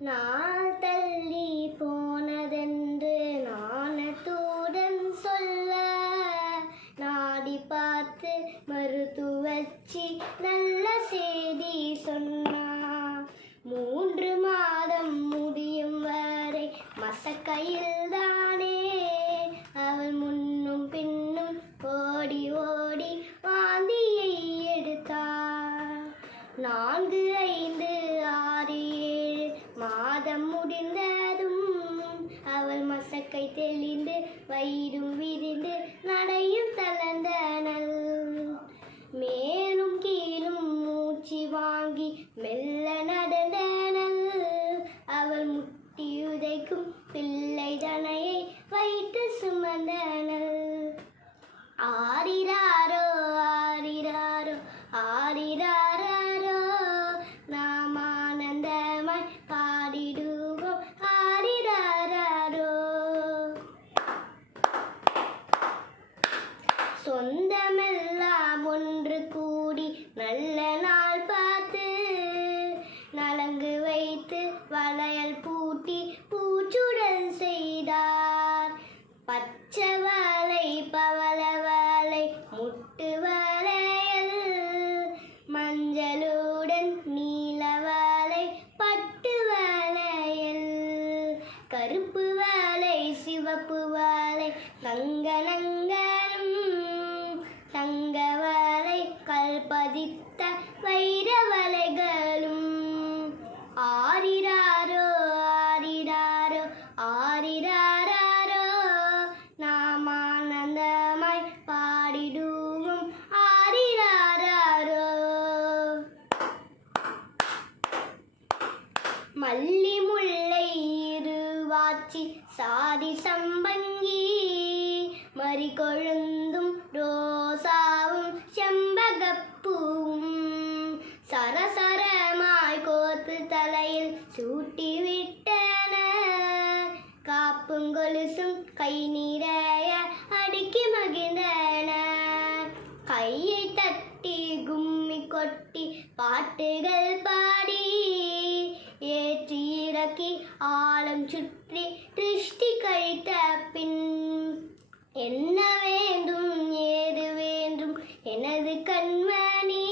நாள் தள்ளி போனதென்று நாணத்துடன் சொல்ல நாடி பார்த்து மருத்துவச்சி நல்ல செய்தி சொன்னா 3 மாதம் முடியும் வரை மசக்கையில் தானே அவள் முன்னும் பின்னும் ஓடி ஓடி வாந்தியை எடுத்தாள் 4, 5, 6, 7 மாதம் முடிந்ததும் அவள் மசக்கை தெளிந்து வயிறும் விரிந்து நடையும் தளர்ந்தனள் மேலும் கீழும் மூச்சு வாங்கி மெல்ல நடந்தனள் அவள் முட்டியுதைக்கும் பிள்ளை தனையை வைத்து சுமந்தனள் ஆரிராரோ ஆரிராரோ ஆரிராரோ நாம் ஆனந்தமாய் பாடிடுவோம் ஆரிராரோ சொந்தமெல்லாம் ஒன்று கூடி நல்ல நாள் பார்த்து நலங்கு வைத்து வளையல் பூட்டி பூச்சுடல் செய்தார் பச்சை வலை பவள வலை முட்டு வளையல் மஞ்சளுடன் நீல வலை பட்டு வளையல் கருப்பு வலை சிவப்பு வலை கங்கணங்களும் தங்க வலை கல்பதித்த வைர வலைகளும் ஆரிராரோ ஆரிராரோ ஆரிராரோ நாம் ஆனந்தமாய் பாடிடுவோம் ஆரிராரோ மல்லி முல்லை இருவாச்சி சாதி சம்பங்கி மறிகொழுந்தும் ரோசாவும் செம்பகப்பூவும் சரசரமாய் கோத்து தலையில் சூட்டி விட்டன காப்புங்கொலுசும் கை நிறைய அடுக்கி மகிழ்ந்தன கையை தட்டி கும்மி கொட்டி பாட்டுகள் பாடி ஏற்றி இறக்கி ஆழம் சுற்றி திருஷ்டி கழித்த பின் என்ன வேண்டும் ஏது வேண்டும் எனது கண்மணி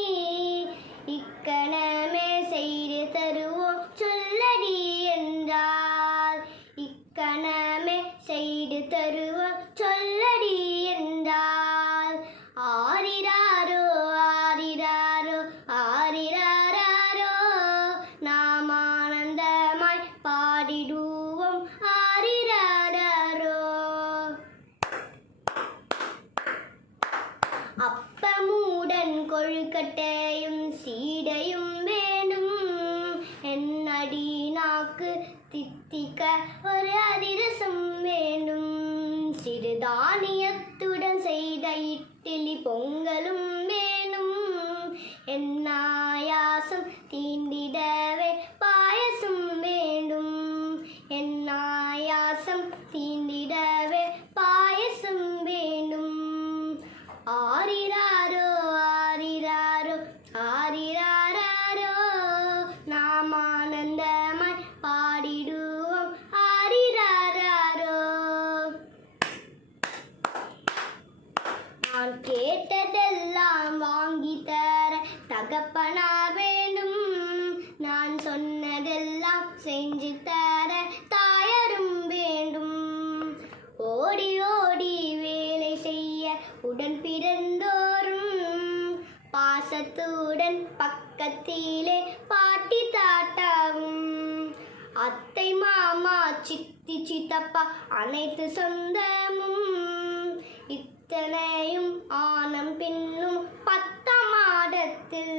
இக்கணமே செய்து தருவோம் சொல்லடி என்றால் இக்கணமே செய்து தருவோம் சொல்லடி என்றால் ஆரிராரோ ஆரிராரோ ஆரிராரோ நாம் ஆனந்தமாய் பாடிடுவோம் ஆரிராரோ அப்பமுடன் கொழுக்கட்டையும் சீடையும் வேணும் என்னடி நாக்கு தித்திக்க ஒரு அதிரசம் வேண்டும் சிறுதானியத்துடன் செய்த இட்லி பொங்கலும் வேணும் என்னாயாசம் தீண்டிடவே பாயசம் வேண்டும் என்னாயாசம் தீண்டிடவே பாயசம் வேண்டும் ஆரிராரோ ஆரிராரோ ஆரிராரோ நாம் ஆனந்தமாய் பாடிடுவோம் ஆரிராரோ நான் கேட்டதெல்லாம் வாங்கி தர தகப்பனார் வேண்டும் நான் சொன்னதெல்லாம் செஞ்சு தர தாயரும் வேண்டும் ஓடி ஓடி வேலை செய்ய உடன் பிறந்தோரும் பாசத்துடன் பக்கத்திலே பாட்டி தாட்டாவும் அத்தை மாமா சித்தி சித்தப்பா அனைத்து சொந்தமும் இத்தனையும் ஆனம் பின்னும் 10ஆம் மாதத்தில்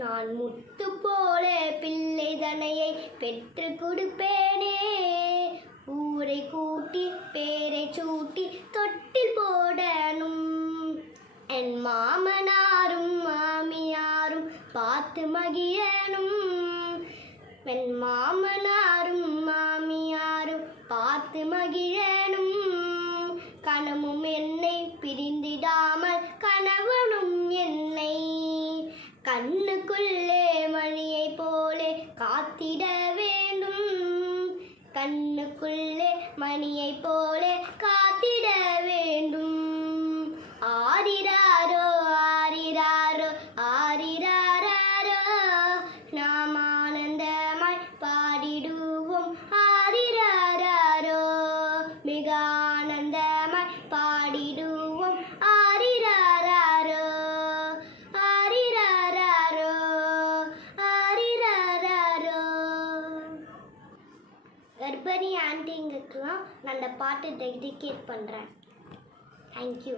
நான் முத்து போல பிள்ளை தனையை பெற்று கொடுப்பேனே ஊரை கூட்டி பேரை சூட்டி தொட்டில் போடணும் என் மாமனாரும் மாமியாரும் பார்த்து மகிழனும் என் மாமனாரும் மாமியாரும் பார்த்து மகிழனும் கனமும் என்னை பிரிந்திடாமல் கணவனும் என்னை கண்ணுக்குள்ளே மணியை போலே காத்திட வேண்டும் கண்ணுக்குள்ளே மணியை போலே காத்திட வேண்டும். ஆரிராரோ ஆரிராரோ ஆரிராரோ, நாம் ஆனந்தமாய் பாடிடுவோம் ஆரிராரோ, மிக ஆனந்தமாய் பாடிடுவோம் ஆரிராரோ ஆரிராரோ ஆரிராரோ. கர்ப்பிணி ஆண்டிங்களுக்கெல்லாம் நான் அந்த பாட்டு டெடிகேட் பண்ணுறேன். தேங்க்யூ.